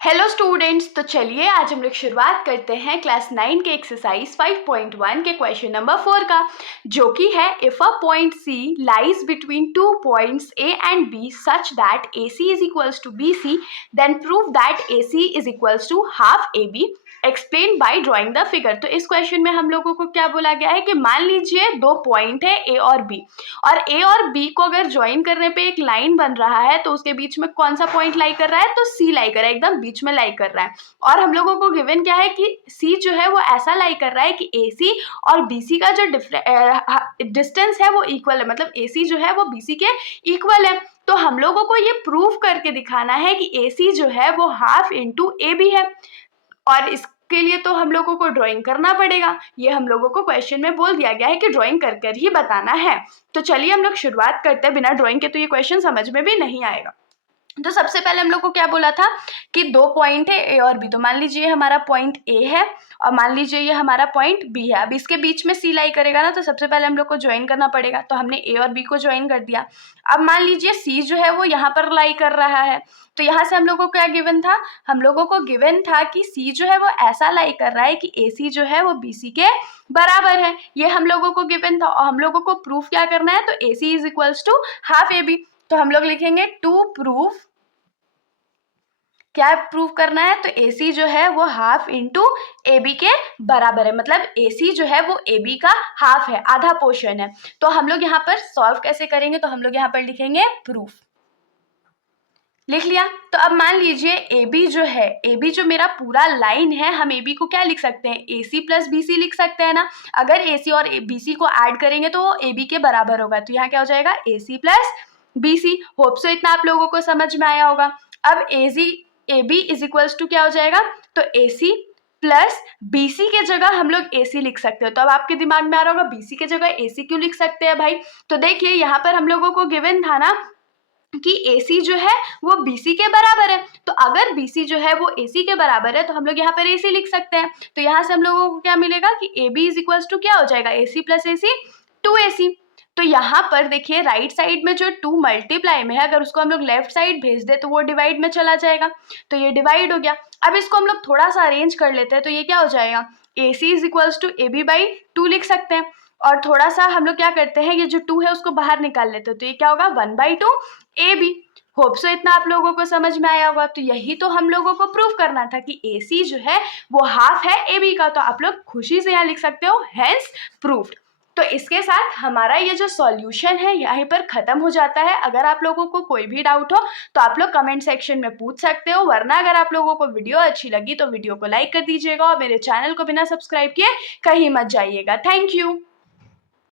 Hello students, तो चलिए आज हम लोग शुरुआत करते हैं क्लास 9 के एक्सरसाइज 5.1 के क्वेश्चन नंबर 4 का, जो कि है if a point C lies between two points A and B such that A C is equals to B C, then prove that A C is equals to half A B, explain by drawing the figure. तो इस question में हम लोगों को क्या बोला गया है कि मान लीजिए दो पॉइंट है ए और बी, और ए और बी को अगर ज्वाइन करने पे एक लाइन बन रहा है तो उसके बीच में कौन सा पॉइंट लाई कर रहा है, तो सी लाई कर रहा है, एकदम बीच में लाई कर रहा है। और हम लोगों को गिवन क्या है कि सी जो है वो ऐसा लाई कर रहा है कि ए सी और बी सी का जो डिस्टेंस है वो इक्वल है, मतलब ए सी जो है वो बी सी के इक्वल है। तो हम लोगों को ये प्रूव करके दिखाना है कि ए सी जो है वो हाफ इंटू ए बी है, और इसके लिए तो हम लोगों को ड्राइंग करना पड़ेगा। ये हम लोगों को क्वेश्चन में बोल दिया गया है कि ड्राइंग कर कर ही बताना है। तो चलिए हम लोग शुरुआत करते हैं। बिना ड्राइंग के तो ये क्वेश्चन समझ में भी नहीं आएगा। तो सबसे पहले हम लोग को क्या बोला था कि दो पॉइंट है ए और बी। तो मान लीजिए हमारा पॉइंट ए है और मान लीजिए ये हमारा पॉइंट बी है। अब इसके बीच में सी लाई करेगा ना, तो सबसे पहले हम लोग को ज्वाइन करना पड़ेगा। तो हमने ए और बी को ज्वाइन कर दिया। अब मान लीजिए सी जो है वो यहाँ पर लाई कर रहा है, तो यहाँ से हम लोगों को क्या गिवन था, हम लोगों को गिवन था कि सी जो है वो ऐसा लाई कर रहा है कि ए सी जो है वो बी सी के बराबर है। ये हम लोगों को गिवन था और हम लोगों को प्रूफ क्या करना है, तो A C is equals to half A B. तो हम लोग लिखेंगे टू प्रूफ, क्या प्रूव करना है, तो AC जो है वो हाफ इंटू ए बी के बराबर है, मतलब AC जो है वो AB का हाफ है, आधा पोर्शन है। तो हम लोग यहाँ पर सॉल्व कैसे करेंगे, तो हम लोग यहाँ पर लिखेंगे प्रूफ। लिख लिया। तो अब मान लीजिए AB जो है, AB जो मेरा पूरा लाइन है, हम AB को क्या लिख सकते हैं, AC प्लस BC लिख सकते हैं ना। अगर AC और BC को ऐड करेंगे तो वो AB के बराबर होगा। तो यहाँ क्या हो जाएगा, AC plus BC। Hope so इतना आप लोगों को समझ में आया होगा। अब AB इज इक्वल्स टू क्या हो जाएगा, तो AC प्लस BC के जगह हम लोग AC लिख सकते हो। तो अब आपके दिमाग में आ रहा होगा BC के जगह AC क्यों लिख सकते हैं भाई। तो देखिए यहाँ पर हम लोगों को गिवन था ना कि AC जो है वो BC के बराबर है। तो अगर BC जो है वो AC के बराबर है तो हम लोग यहाँ पर AC लिख सकते हैं। तो यहाँ से हम लोगों को क्या मिलेगा कि AB इज इक्वल्स टू क्या हो जाएगा, AC प्लस AC 2AC। तो यहाँ पर देखिए राइट साइड में जो 2 मल्टीप्लाई में है, अगर उसको हम लोग लेफ्ट साइड भेज दे तो वो डिवाइड में चला जाएगा। तो ये डिवाइड हो गया। अब इसको हम लोग थोड़ा सा अरेंज कर लेते हैं। तो ये क्या हो जाएगा, AC is equals to AB by 2 लिख सकते हैं। और थोड़ा सा हम लोग क्या करते हैं, ये जो 2 है उसको बाहर निकाल लेते हैं। तो ये क्या होगा 1/2 AB। होप सो इतना आप लोगों को समझ में आया होगा। तो यही तो हम लोगों को प्रूव करना था कि AC जो है वो हाफ है AB का। तो आप लोग खुशी से यहाँ लिख सकते हो हेंस प्रूव्ड। तो इसके साथ हमारा ये जो सॉल्यूशन है यहीं पर ख़त्म हो जाता है। अगर आप लोगों को कोई भी डाउट हो तो आप लोग कमेंट सेक्शन में पूछ सकते हो, वरना अगर आप लोगों को वीडियो अच्छी लगी तो वीडियो को लाइक कर दीजिएगा और मेरे चैनल को बिना सब्सक्राइब किए कहीं मत जाइएगा। Thank you.